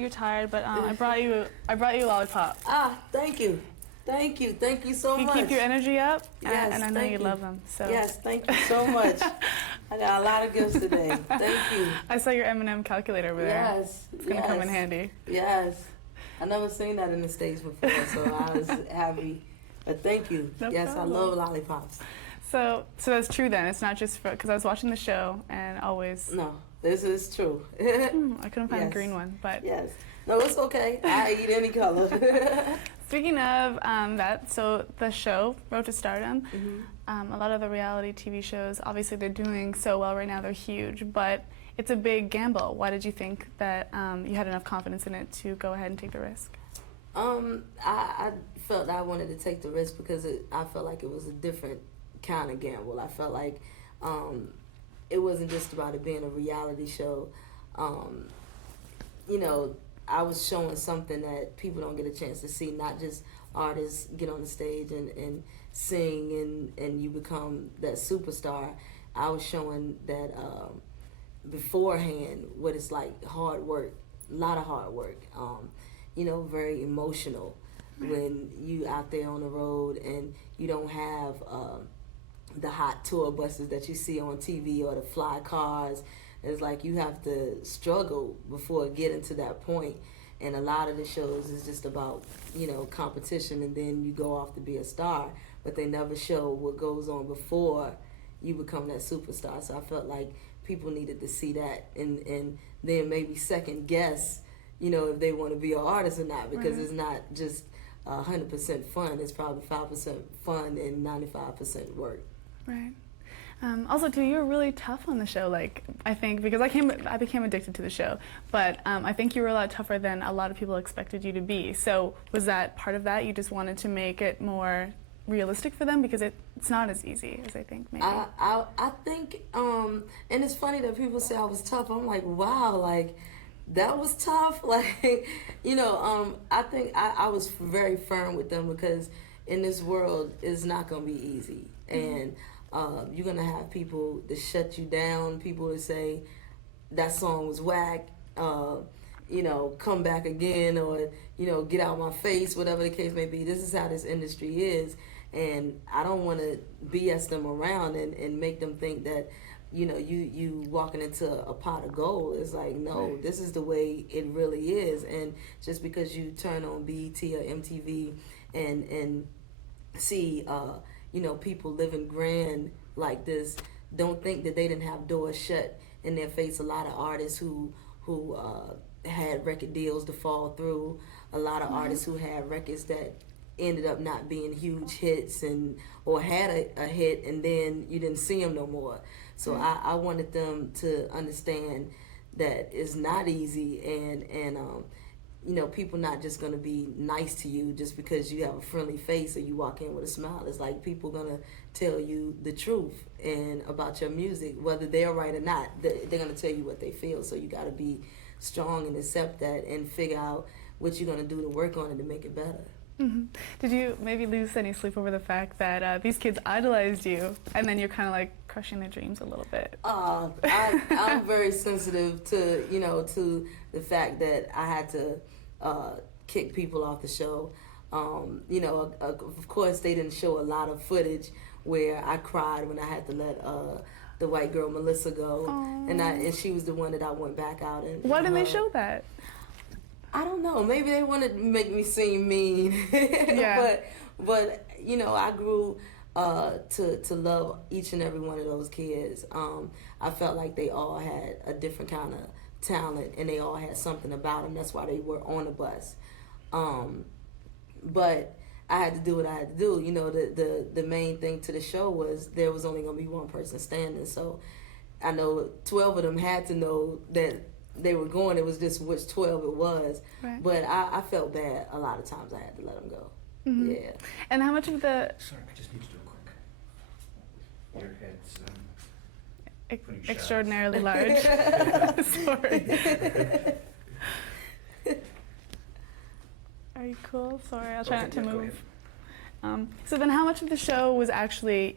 you're tired, but I brought you a lollipop. Ah, thank you. Thank you. Thank you so much. You keep your energy up, yes, and I know you love them. So. Yes, thank you so much. I got a lot of gifts today. Thank you. I saw your M&M calculator over there. Yes. It's going to come in handy. Yes. I never seen that in the States before, so I was happy. But thank you. No yes, problem. I love lollipops. So that's true then. It's not just because I was watching the show and always. No, this is true. I couldn't find a green one, but. Yes. No, it's okay. I eat any color. Speaking of that, so the show, Road To Stardom, mm-hmm. A lot of the reality TV shows, obviously they're doing so well right now, they're huge, but it's a big gamble. Why did you think that you had enough confidence in it to go ahead and take the risk? I felt that I wanted to take the risk because I felt like it was a different kind of gamble. I felt like it wasn't just about it being a reality show. You know, I was showing something that people don't get a chance to see, not just artists get on the stage and sing and you become that superstar. I was showing that beforehand what it's like, hard work, a lot of hard work, you know, very emotional when you out there on the road and you don't have the hot tour buses that you see on TV or the fly cars. It's like you have to struggle before getting to that point. And a lot of the shows is just about, you know, competition and then you go off to be a star. But they never show what goes on before you become that superstar. So I felt like people needed to see that and then maybe second guess, you know, if they want to be an artist or not. Because it's not just 100% fun. It's probably 5% fun and 95% work. Right. Also, too, you were really tough on the show. Like, I think because I became addicted to the show, but I think you were a lot tougher than a lot of people expected you to be. So, was that part of that? You just wanted to make it more realistic for them because it's not as easy as I think. Maybe. I think, and it's funny that people say I was tough. I'm like, wow, like that was tough. Like, you know, I think I was very firm with them because in this world, it's not gonna be easy, and you're gonna have people that shut you down, people that say that song was whack, you know, come back again, or, you know, get out my face, whatever the case may be. This is how this industry is, and I don't want to BS them around and make them think that, you know, you walking into a pot of gold. It's like, no, this is the way it really is. And just because you turn on BET or MTV and see you know, people living grand like this, don't think that they didn't have doors shut in their face. A lot of artists who had record deals to fall through, a lot of artists who had records that ended up not being huge hits or had a hit and then you didn't see them no more. So I wanted them to understand that it's not easy and you know, people not just going to be nice to you just because you have a friendly face or you walk in with a smile. It's like people going to tell you the truth and about your music, whether they're right or not. They're going to tell you what they feel. So you got to be strong and accept that and figure out what you're going to do to work on it to make it better. Mm-hmm. Did you maybe lose any sleep over the fact that these kids idolized you and then you're kind of like crushing their dreams a little bit? I'm very sensitive to, you know, to the fact that I had to kick people off the show. You know, of course they didn't show a lot of footage where I cried when I had to let the white girl Melissa go. Aww. and she was the one that I went back out and why didn't they show that? I don't know. Maybe they wanted to make me seem mean. Yeah. But you know, I grew to love each and every one of those kids. I felt like they all had a different kind of talent and they all had something about them. That's why they were on the bus. But I had to do what I had to do. You know, the main thing to the show was there was only going to be one person standing. So I know 12 of them had to know that they were going. It was just which 12 it was. Right. But I felt bad a lot of times. I had to let them go. Mm-hmm. Yeah. And how much of the... Sorry, I just need to do a quick... Your head's... extraordinarily large. Sorry. Are you cool? Sorry, I'll try not to move. So then how much of the show was actually...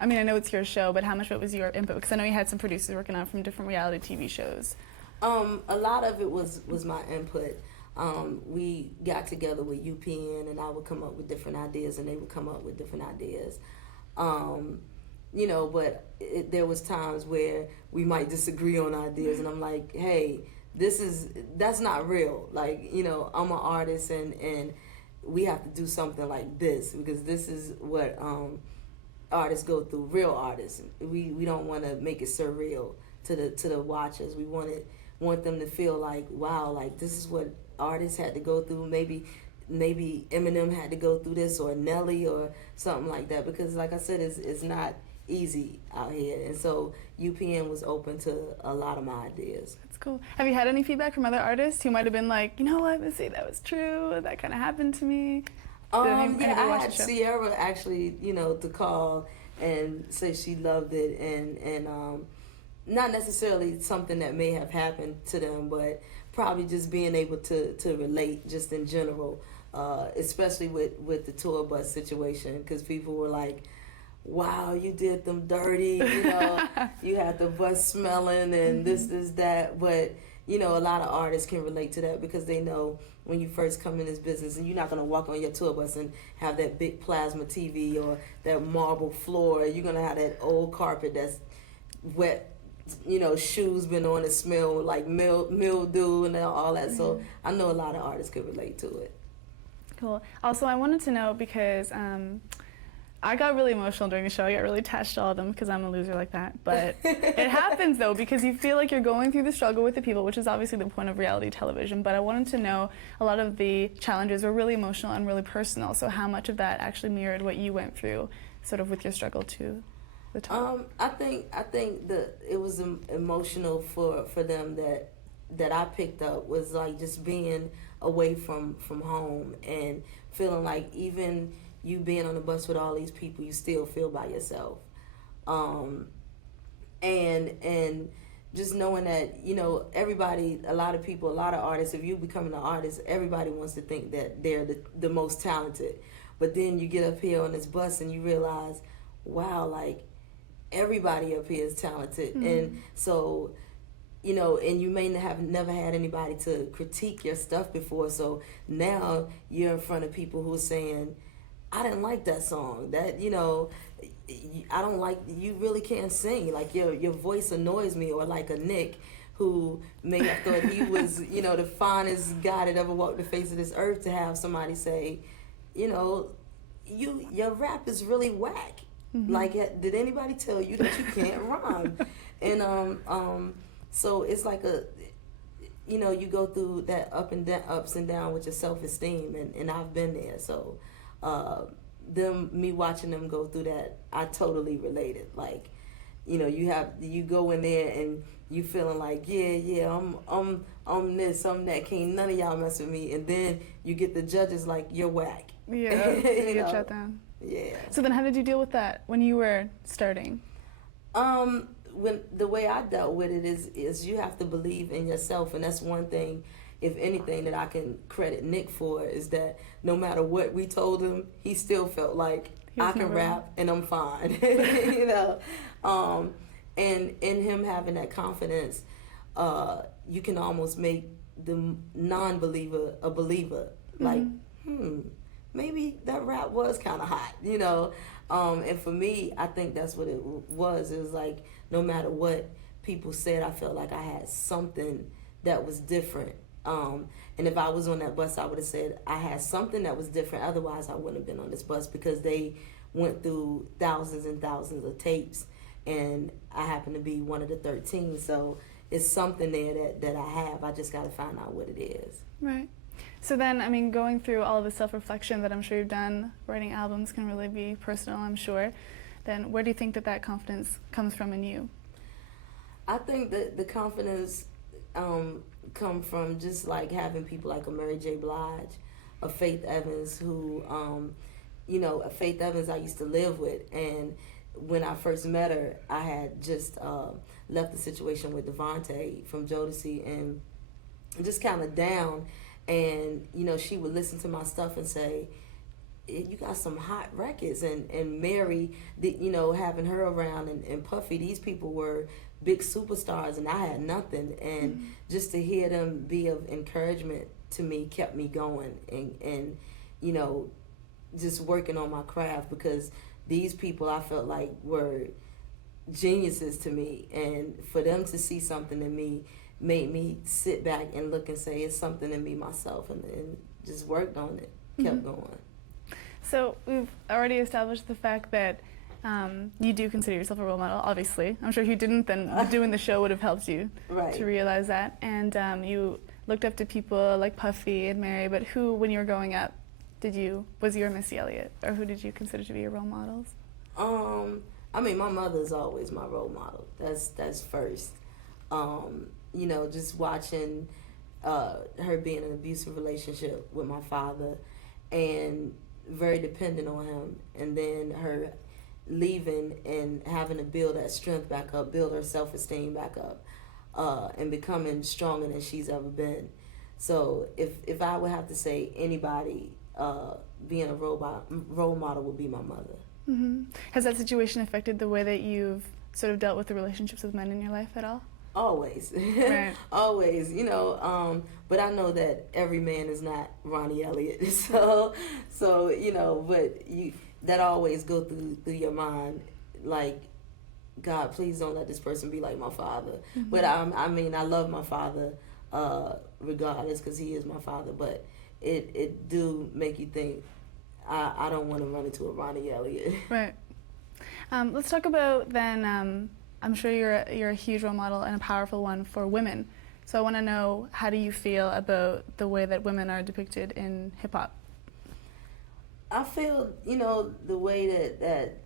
I mean, I know it's your show, but how much of it was your input? Because I know you had some producers working on it from different reality TV shows. A lot of it was my input. We got together with UPN, and I would come up with different ideas, and they would come up with different ideas. But there was times where we might disagree on ideas, and I'm like, hey, that's not real. Like, I'm an artist, and we have to do something like this because this is what artists go through. Real artists, we don't want to make it surreal to the watchers. We want them to feel like, wow, like this is what artists had to go through. Maybe Eminem had to go through this, or Nelly, or something like that. Because, like I said, it's not easy out here, and so UPN was open to a lot of my ideas. That's cool. Have you had any feedback from other artists who might have been like, you know what, Missy, that was true, that kind of happened to me? I had Sierra actually, to call and say she loved it, and not necessarily something that may have happened to them, but probably just being able to relate just in general, especially with the tour bus situation, because people were like, wow, you did them dirty, you had the bus smelling and this, that. But, a lot of artists can relate to that because they know when you first come in this business, and you're not going to walk on your tour bus and have that big plasma TV or that marble floor. You're going to have that old carpet that's wet, shoes been on it, smell like mildew and all that. So I know a lot of artists could relate to it. Cool. Also, I wanted to know because I got really emotional during the show. I got really attached to all of them because I'm a loser like that. But it happens, though, because you feel like you're going through the struggle with the people, which is obviously the point of reality television. But I wanted to know, a lot of the challenges were really emotional and really personal. So how much of that actually mirrored what you went through, sort of with your struggle to the top? I think that it was emotional for them that I picked up was like just being away from home and feeling like even you being on the bus with all these people, you still feel by yourself. And just knowing that, everybody, a lot of people, a lot of artists, if you becoming an artist, everybody wants to think that they're the most talented. But then you get up here on this bus and you realize, wow, like everybody up here is talented. Mm-hmm. And so, and you may have never had anybody to critique your stuff before. So now you're in front of people who are saying, I didn't like that song. That, I don't like, you really can't sing. Like your voice annoys me. Or like a Nick who may have thought he was, the finest guy that ever walked the face of this earth, to have somebody say, your rap is really whack. Mm-hmm. Like, did anybody tell you that you can't rhyme? And so it's like you go through that ups and down with your self-esteem, and I've been there. So me watching them go through that, I totally related. Like, you go in there and you feeling like, yeah, I'm this, I'm that, can't none of y'all mess with me, and then you get the judges like, you're whack. Yeah, you get shut down. Yeah. So then how did you deal with that when you were starting? When the way I dealt with it is you have to believe in yourself, and that's one thing, if anything, that I can credit Nick for, is that no matter what we told him, he still felt like I can rap and I'm fine. And in him having that confidence, you can almost make the non-believer a believer. Mm-hmm. Like, maybe that rap was kind of hot, and for me, I think that's what it was. It was like, no matter what people said, I felt like I had something that was different. And if I was on that bus, I would have said I had something that was different. Otherwise, I wouldn't have been on this bus, because they went through thousands and thousands of tapes, and I happen to be one of the 13. So it's something there that I have. I just got to find out what it is. Right. So then, going through all of the self-reflection that I'm sure you've done, writing albums can really be personal, I'm sure. Then where do you think that confidence comes from in you? I think that the confidence come from just like having people like a Mary J. Blige, a Faith Evans, who, a Faith Evans I used to live with. And when I first met her, I had just left the situation with Devontae from Jodeci and just kind of down. And, she would listen to my stuff and say, you got some hot records. And Mary, having her around, and Puffy, these people were big superstars, and I had nothing. And just to hear them be of encouragement to me kept me going, and you know, just working on my craft, because these people I felt like were geniuses to me, and for them to see something in me made me sit back and look and say it's something in me myself, and just worked on it, kept going. So we've already established the fact that you do consider yourself a role model, obviously. I'm sure if you didn't, then doing the show would have helped you to realize that. And you looked up to people like Puffy and Mary, but who, when you were growing up, was your Missy Elliott, or who did you consider to be your role models? I mean, my mother's always my role model. That's first. You know, just watching her be in an abusive relationship with my father, and very dependent on him, and then her leaving and having to build that strength back up, build her self-esteem back up, and becoming stronger than she's ever been. So if I would have to say anybody being a role model would be my mother. Mm-hmm. Has that situation affected the way that you've sort of dealt with the relationships with men in your life at all? Always. Right. Always, you know, but I know that every man is not Ronnie Elliott. So you know, but that always go through your mind, like, God, please don't let this person be like my father. Mm-hmm. But I mean, I love my father regardless, because he is my father, but it do make you think, I don't want to run into a Ronnie Elliott. Right. Let's talk about then, I'm sure you're a huge role model and a powerful one for women. So I want to know, how do you feel about the way that women are depicted in hip-hop? I feel, you know, the way that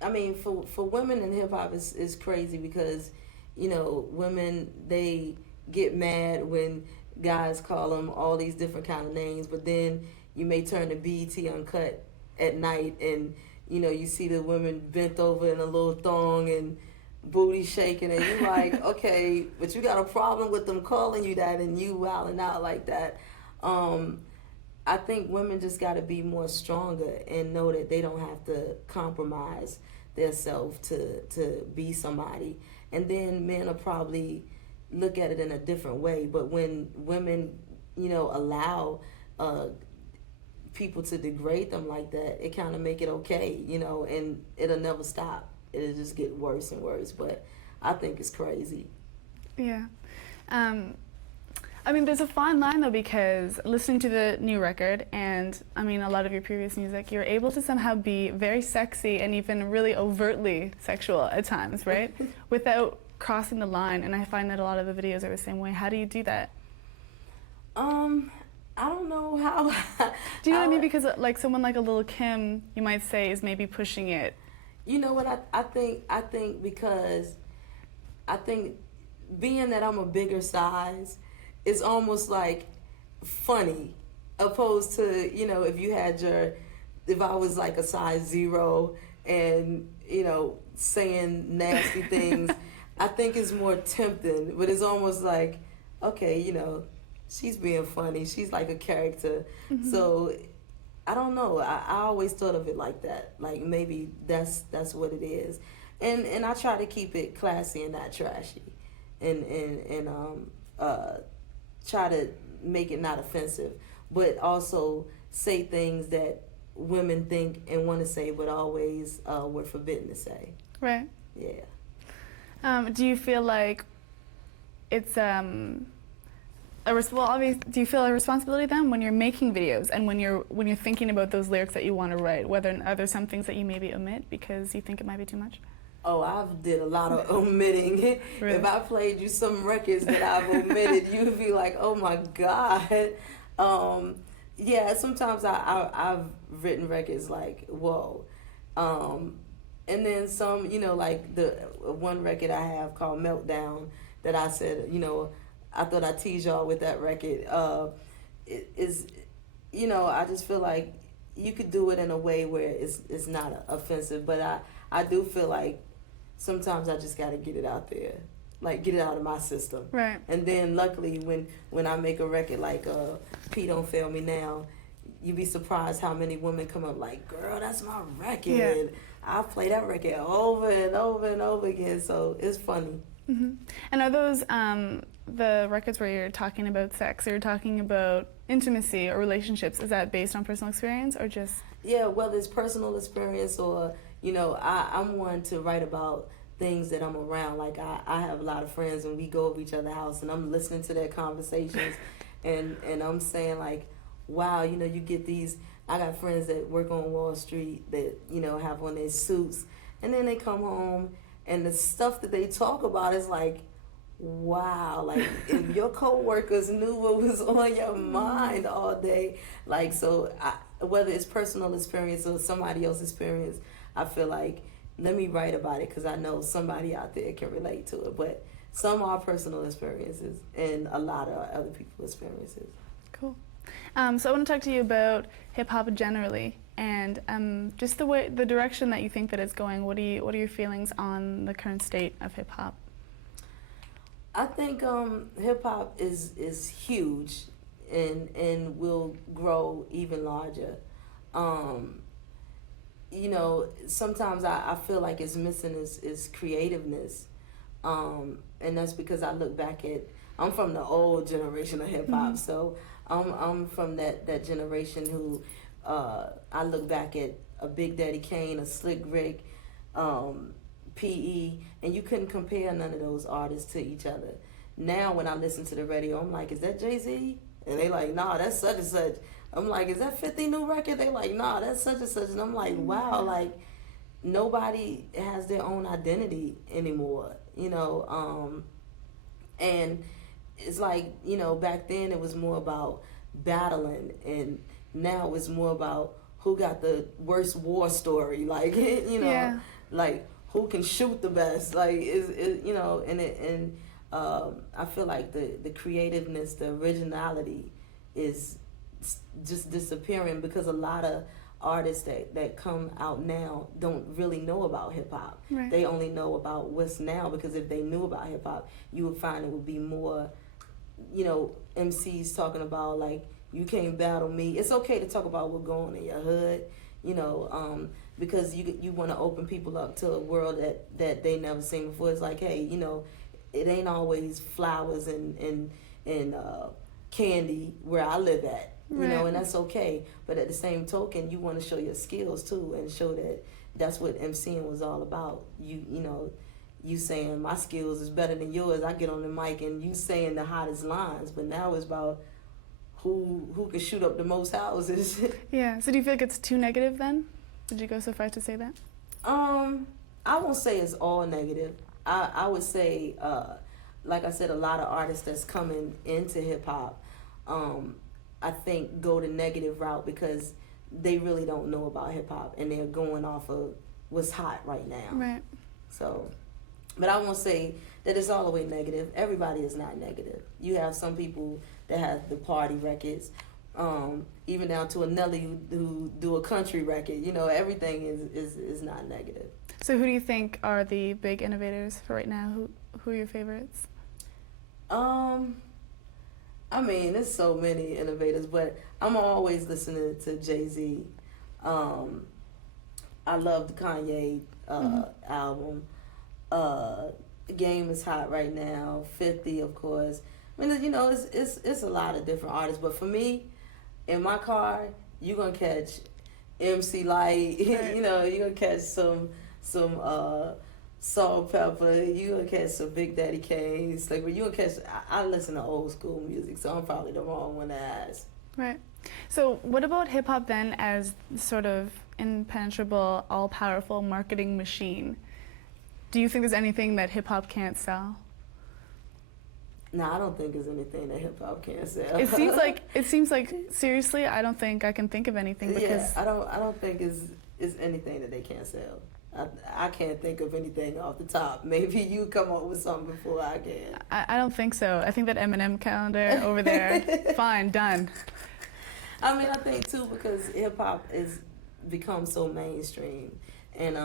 I mean, for women in hip-hop is crazy, because, you know, women, they get mad when guys call them all these different kind of names, but then you may turn to BET Uncut at night, and, you know, you see the women bent over in a little thong and booty shaking, and you're like, okay, but you got a problem with them calling you that and you wilding out like that. I think women just got to be more stronger and know that they don't have to compromise themselves to be somebody. And then men will probably look at it in a different way. But when women, you know, allow people to degrade them like that, it kind of make it okay, you know, and it'll never stop. It'll just get worse and worse. But I think it's crazy. Yeah. I mean, there's a fine line, though, because listening to the new record and, I mean, a lot of your previous music, you're able to somehow be very sexy and even really overtly sexual at times, right? Without crossing the line, and I find that a lot of the videos are the same way. How do you do that? I don't know how. Do you know what I mean? Because, like, someone like a Lil' Kim, you might say, is maybe pushing it. You know what, I think because I think being that I'm a bigger size, it's almost like funny, opposed to, you know, if I was like a size 0 and, you know, saying nasty things, I think it's more tempting, but it's almost like, okay, you know, she's being funny, she's like a character. Mm-hmm. So I don't know, I always thought of it like that, like maybe that's what it is. And I try to keep it classy and not trashy, and try to make it not offensive, but also say things that women think and want to say, but always were forbidden to say. Right. Yeah. Do you feel like it's do you feel a responsibility then when you're making videos and when you're thinking about those lyrics that you want to write? Are there some things that you maybe omit because you think it might be too much? Oh, I've did a lot of omitting. Really? If I played you some records that I've omitted, you'd be like, oh my God. Yeah, sometimes I've written records like, whoa. And then some, you know, like the one record I have called Meltdown that I said, you know, I thought I'd tease y'all with that record. It is, you know, I just feel like you could do it in a way where it's not offensive, but I do feel like sometimes I just got to get it out there, like get it out of my system. Right. And then luckily when I make a record like P Don't Fail Me Now, you'd be surprised how many women come up like, girl, that's my record. Yeah. I play that record over and over and over again, so it's funny. Hmm. And are those the records where you're talking about sex, or you're talking about intimacy or relationships? Is that based on personal experience or just? Yeah, whether it's personal experience or, I'm one to write about things that I'm around. Like I have a lot of friends and we go over each other's house and I'm listening to their conversations and I'm saying like, wow, you get these, I got friends that work on Wall Street that, have on their suits and then they come home and the stuff that they talk about is like, wow, like if your coworkers knew what was on your mind all day, like whether it's personal experience or somebody else's experience, I feel like let me write about it because I know somebody out there can relate to it. But some are personal experiences and a lot of other people's experiences. Cool. So I want to talk to you about hip hop generally and just the direction that you think that it's going. What are your feelings on the current state of hip hop? I think hip hop is huge and will grow even larger. Sometimes I feel like it's missing is creativeness. And that's because I look back I'm from the old generation of hip hop, so I'm from that generation who I look back at a Big Daddy Kane, a Slick Rick, PE, and you couldn't compare none of those artists to each other. Now when I listen to the radio, I'm like, is that Jay-Z? And they like, nah, that's such and such. I'm like, is that 50 new record? They like, nah, that's such and such. And I'm like, wow, like nobody has their own identity anymore, and it's like, back then it was more about battling and now it's more about who got the worst war story, like, Yeah. like who can shoot the best, like I feel like the creativeness, the originality is just disappearing because a lot of artists that come out now don't really know about hip hop. Right. They only know about what's now because if they knew about hip hop, you would find it would be more, MCs talking about like, you can't battle me. It's okay to talk about what's going on in your hood, because you want to open people up to a world that they never seen before. It's like, hey, it ain't always flowers and candy where I live at, Right. and that's okay. But at the same token, you want to show your skills too and show that that's what MCing was all about. You saying my skills is better than yours. I get on the mic and you saying the hottest lines, but now it's about who can shoot up the most houses. Yeah. So do you feel like it's too negative then? Did you go so far as to say that? I won't say it's all negative. I would say, like I said, a lot of artists that's coming into hip hop, I think go the negative route because they really don't know about hip hop and they're going off of what's hot right now. Right. So, but I won't say that it's all the way negative. Everybody is not negative. You have some people that have the party records, even down to a Nelly who do a country record. Everything is not negative. So who do you think are the big innovators for right now? Who are your favorites? There's so many innovators, but I'm always listening to Jay-Z. I love the Kanye album. The Game is hot right now. 50, of course. It's a lot of different artists, but for me, in my car, you're gonna catch MC Light. Right. You're gonna catch some Salt Pepper. You're gonna catch some Big Daddy Kane. Like, you gonna catch. I listen to old school music, so I'm probably the wrong one to ask. Right. So what about hip hop then as sort of impenetrable, all-powerful marketing machine? Do you think there's anything that hip hop can't sell? No, I don't think there's anything that hip hop can't sell. It seems like seriously, I don't think I can think of anything because I don't think is anything that they can't sell. I can't think of anything off the top. Maybe you come up with something before I can. I don't think so. I think that Eminem calendar over there, fine, done. I think too because hip hop is become so mainstream, and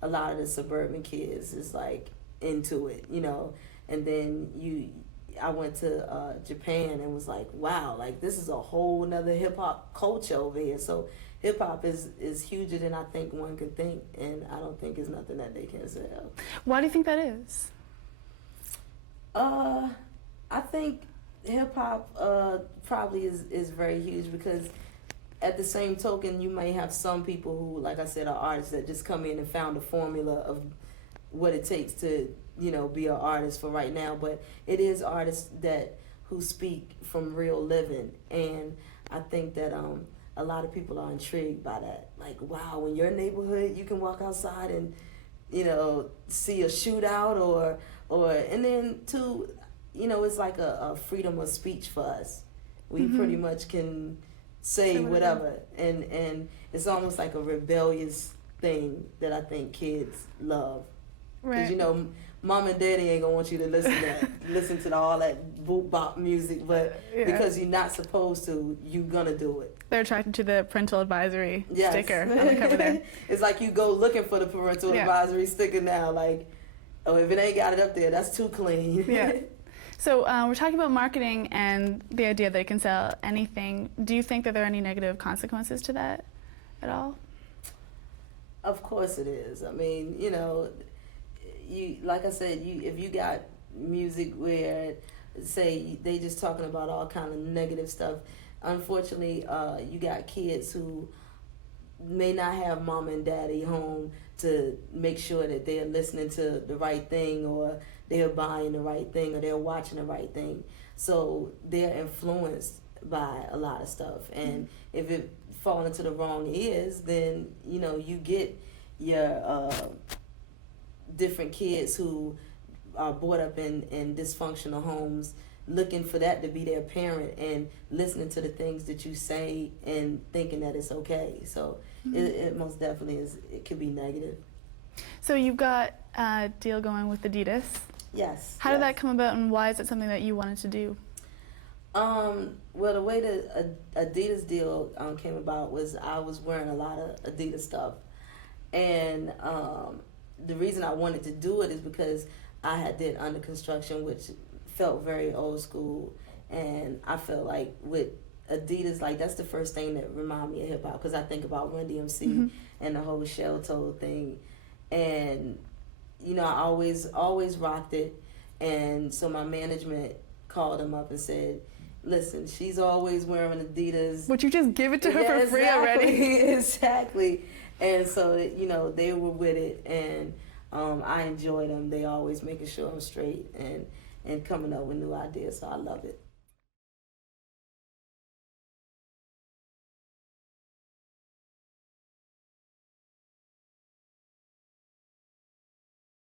a lot of the suburban kids is like into it, and then I went to Japan and was like, wow, like this is a whole nother hip hop culture over here. So hip hop is huger than I think one could think, and I don't think it's nothing that they can sell. Why do you think that is? I think hip hop probably is very huge because at the same token, you may have some people who, like I said, are artists that just come in and found a formula of what it takes to, be an artist for right now. But it is artists who speak from real living, and I think that a lot of people are intrigued by that. Like, wow, in your neighborhood, you can walk outside and, see a shootout or and then too, it's like a freedom of speech for us. We pretty much can say whatever, and it's almost like a rebellious thing that I think kids love. Because Right. mom and daddy ain't gonna want you to listen to all that boop bop music, but Yeah. because you're not supposed to, you're gonna do it. They're attracted to the parental advisory Yes. sticker on the cover there. It's like you go looking for the parental advisory sticker now. Like, oh, if it ain't got it up there, that's too clean. Yeah. So we're talking about marketing and the idea that it can sell anything. Do you think that there are any negative consequences to that at all? Of course it is. I mean, you like I said, if you got music where, say, they just talking about all kind of negative stuff, unfortunately, you got kids who may not have mom and daddy home to make sure that they're listening to the right thing, or they're buying the right thing, or they're watching the right thing. So they're influenced by a lot of stuff. And if it falls into the wrong ears, then, you get your different kids who are brought up in dysfunctional homes, looking for that to be their parent and listening to the things that you say and thinking that it's okay. So it most definitely is. It could be negative. So you've got a deal going with Adidas. Yes. How did that come about, and why is it something that you wanted to do? Well, the way the Adidas deal came about was I was wearing a lot of Adidas stuff, and the reason I wanted to do it is because I had did under construction, which felt very old school, and I felt like with Adidas, like that's the first thing that reminded me of hip hop, because I think about Run DMC and the whole shell toe thing, and I always rocked it, and so my management called him up and said, listen, she's always wearing Adidas. Would you just give it to her for free already? Exactly. And so, they were with it, and I enjoyed them. They always making sure I'm straight and coming up with new ideas, so I love it.